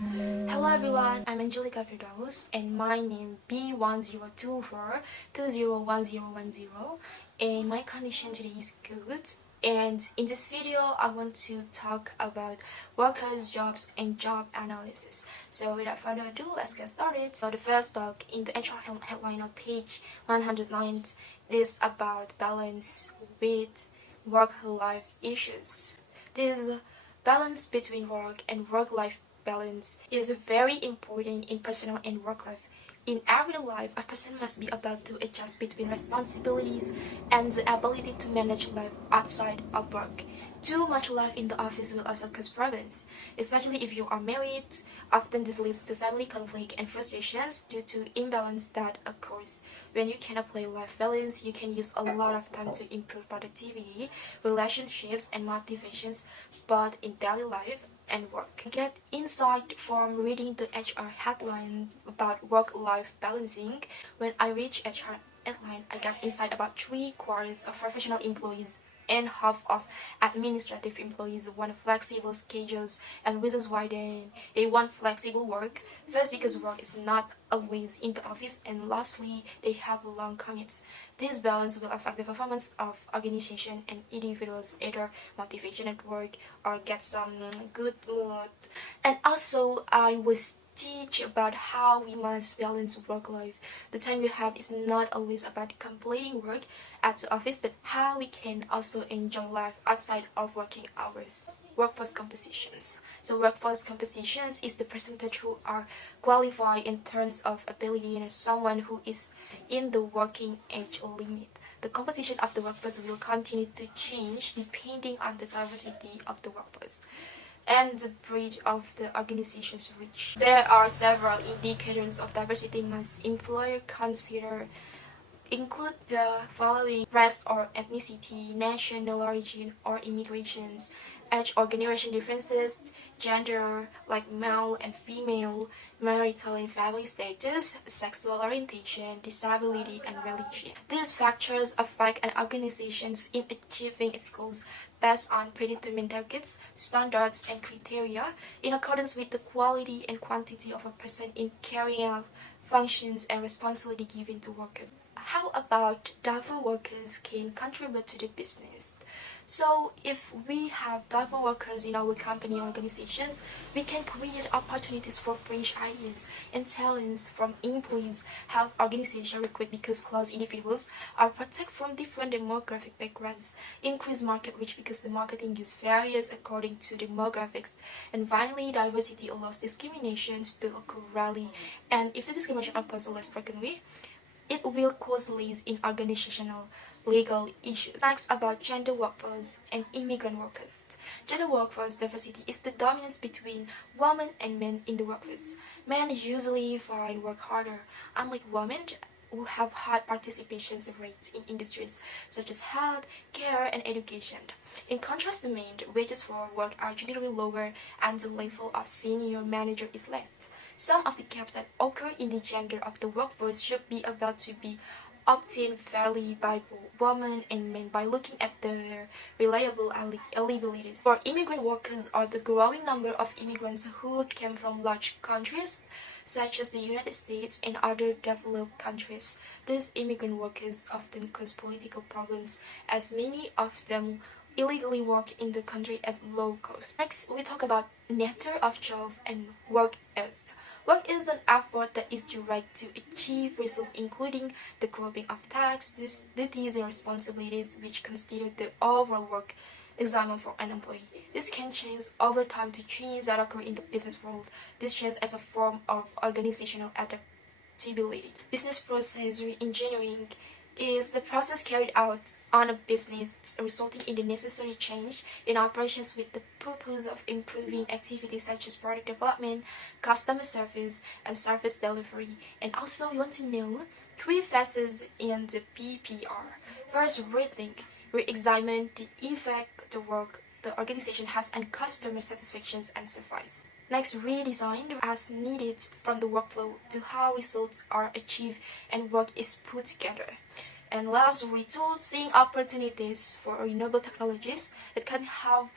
Hello everyone, I'm Angelica Firdaus and my name B1024201010 and my condition today is good. And in this video I want to talk about workers, jobs and job analysis. So without further ado, let's get started. So the first talk in the HRM headline on page 109 is about balance with work-life issues. This balance between work and work-life balance is very important in personal and work life. In everyday life, a person must be able to adjust between responsibilities and the ability to manage life outside of work. Too much life in the office will also cause problems, especially if you are married. Often this leads to family conflict and frustrations due to imbalance that occurs. When you can apply life balance, you can use a lot of time to improve productivity, relationships, and motivations, both in daily life and work. Get insight from reading the HR headline about work-life balancing. When I read HR headline, I got insight about 3/4 of professional employees and half of administrative employees want flexible schedules and reasons why they want flexible work. First, because work is not always in the office, and lastly, they have long commutes. This balance will affect the performance of organization and individuals, either motivation at work or get some good mood. And also, I was teach about how we must balance work life. The time we have is not always about completing work at the office, but how we can also enjoy life outside of working hours. Workforce compositions. So workforce compositions is the percentage who are qualified in terms of ability and someone who is in the working age limit. The composition of the workforce will continue to change depending on the diversity of the workforce and the breadth of the organization's reach. There are several indicators of diversity must employer consider, include the following: race or ethnicity, national origin or immigrations, age or generation differences, gender like male and female, marital and family status, sexual orientation, disability, and religion. These factors affect an organization in achieving its goals based on predetermined targets, standards, and criteria in accordance with the quality and quantity of a person in carrying out functions and responsibility given to workers. How about diverse workers can contribute to the business? So if we have diverse workers in our company organizations, we can create opportunities for fresh ideas and talents from employees, help organizations recruit because close individuals are protected from different demographic backgrounds, increase market reach because the marketing use varies according to demographics, and finally, diversity allows discriminations to occur rarely, and if the discrimination occurs less frequently, it will cause delays in organizational legal issues. Next, about gender workforce and immigrant workers. Gender workforce diversity is the dominance between women and men in the workforce. Men usually find work harder, unlike women who have high participation rates in industries such as health, care, and education. In contrast to men, wages for work are generally lower and the level of senior manager is less. Some of the gaps that occur in the gender of the workforce should be able to be obtained fairly by both women and men by looking at their reliable eligibilities. For immigrant workers are the growing number of immigrants who came from large countries such as the United States and other developed countries. These immigrant workers often cause political problems as many of them illegally work in the country at low cost. Next, we talk about nature of job and work is. Work is an effort that is directed to achieve results, including the grouping of tasks, duties, and responsibilities, which constitute the overall work examined for an employee. This can change over time to changes that occur in the business world. This change as a form of organizational adaptability. Business process re-engineering is the process carried out on a business resulting in the necessary change in operations with the purpose of improving activities such as product development, customer service, and service delivery. And also we want to know 3 phases in the PPR. First, rethink. Re-examine the effect the work the organization has on customer satisfaction and service. Next, redesign as needed from the workflow to how results are achieved and work is put together. And last, retool, seeing opportunities for renewable technologies that can have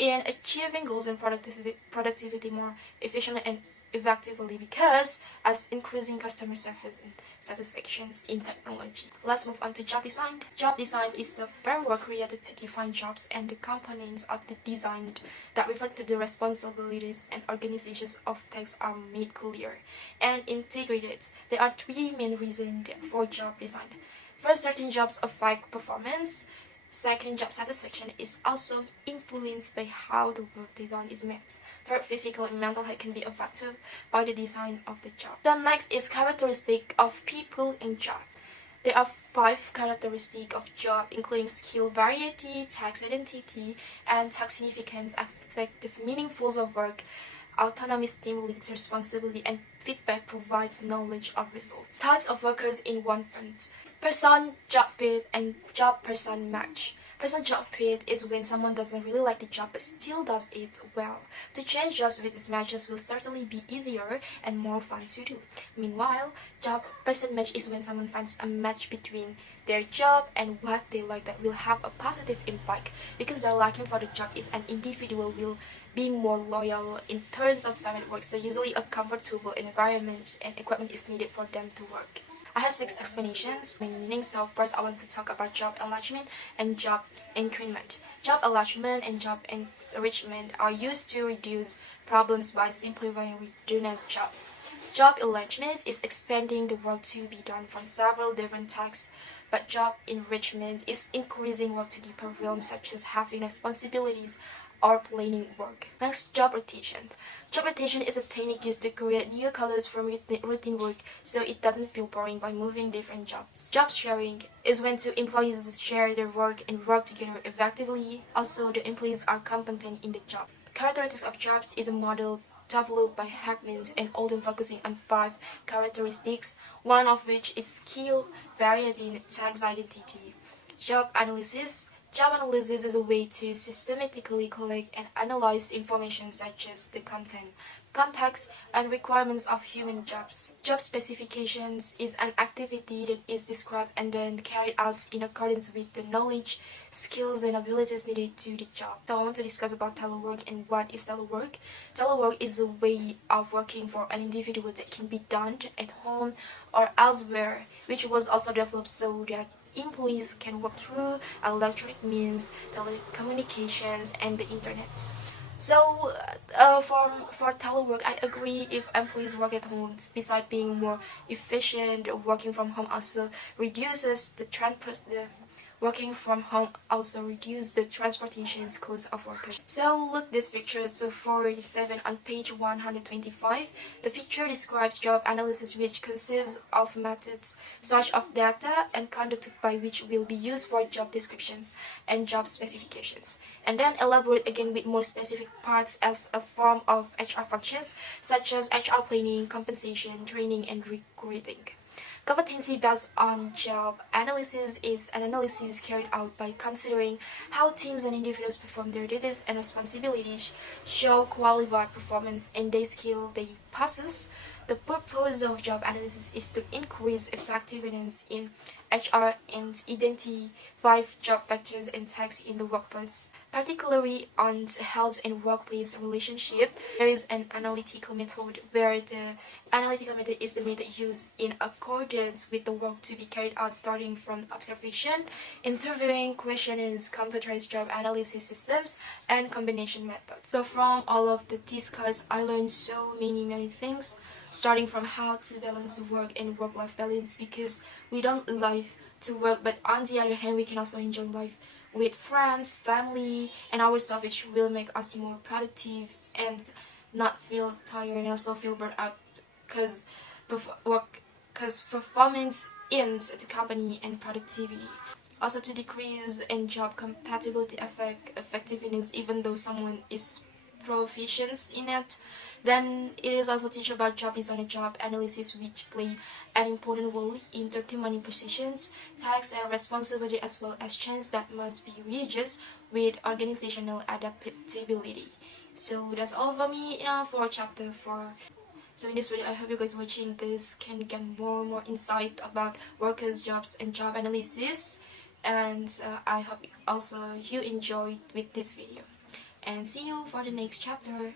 in achieving goals and productivity more efficiently and effectively, because as increasing customer service and satisfactions in technology. Let's move on to job design. Job design is a framework created to define jobs and the components of the design that refer to the responsibilities and organizations of tasks are made clear and integrated. There are three main reasons for job design. First, certain jobs affect performance. Second, job satisfaction is also influenced by how the work design is made. Third, physical and mental health can be affected by the design of the job. The next is characteristic of people in job. There are 5 characteristics of job, including skill variety, task identity, and task significance, effective meaningful of work, autonomy stimulates responsibility, and feedback provides knowledge of results. Types of workers in one front. Person job fit and job person match. Person job fit is when someone doesn't really like the job but still does it well. To change jobs with these matches will certainly be easier and more fun to do. Meanwhile, job person match is when someone finds a match between their job and what they like that will have a positive impact, because their liking for the job is an individual will be more loyal in terms of time at work, so usually a comfortable environment and equipment is needed for them to work. I have 6 explanations, meaning. So first I want to talk about job enlargement and job increment. Job enlargement and job enrichment are used to reduce problems by simplifying redundant jobs. Job enlargement is expanding the work to be done from several different tasks, but job enrichment is increasing work to deeper realms such as having responsibilities or planning work. Next, job rotation. Job rotation is a technique used to create new colors from routine work so it doesn't feel boring by moving different jobs. Job sharing is when two employees share their work and work together effectively. Also, the employees are competent in the job. Characteristics of jobs is a model developed by Hackman and Oldham, focusing on 5 characteristics, one of which is skill, variety, and task identity. Job analysis. Job analysis is a way to systematically collect and analyze information such as the content, context, and requirements of human jobs. Job specifications is an activity that is described and then carried out in accordance with the knowledge, skills, and abilities needed to the job. So I want to discuss about telework and what is telework. Telework is a way of working for an individual that can be done at home or elsewhere, which was also developed so that employees can work through electronic means, telecommunications, and the internet. So, for telework, I agree if employees work at home, besides being more efficient, working from home also reduces the working from home also reduces the transportation costs of workers. So look this picture, so 47 on page 125. The picture describes job analysis, which consists of methods such of data and conducted by which will be used for job descriptions and job specifications, and then elaborate again with more specific parts as a form of HR functions such as HR planning, compensation, training, and recruiting. Competency based on job analysis is an analysis carried out by considering how teams and individuals perform their duties and responsibilities, show qualified performance, and the skill they possess. The purpose of job analysis is to increase effectiveness in HR and identify job factors and tasks in the workforce. Particularly on health and workplace relationship, there is an analytical method where the analytical method is the method used in accordance with the work to be carried out, starting from observation, interviewing, questionnaires, computerized job analysis systems, and combination methods. So from all of the discuss, I learned so many things, starting from how to balance work and work-life balance, because we don't live to work, but on the other hand we can also enjoy life with friends, family, and ourselves, which will make us more productive and not feel tired and also feel burnt out, because performance ends at the company and productivity. Also, to decrease and job compatibility affect effectiveness, even though someone is proficient in it. Then it is also teach about job design and job analysis, which play an important role in determining positions, tasks, and responsibility, as well as change that must be readjusted with organizational adaptability. So that's all for me for chapter 4. So in this video, I hope you guys watching this can get more insight about workers, jobs, and job analysis. And I hope also you enjoyed with this video. and see you for the next chapter.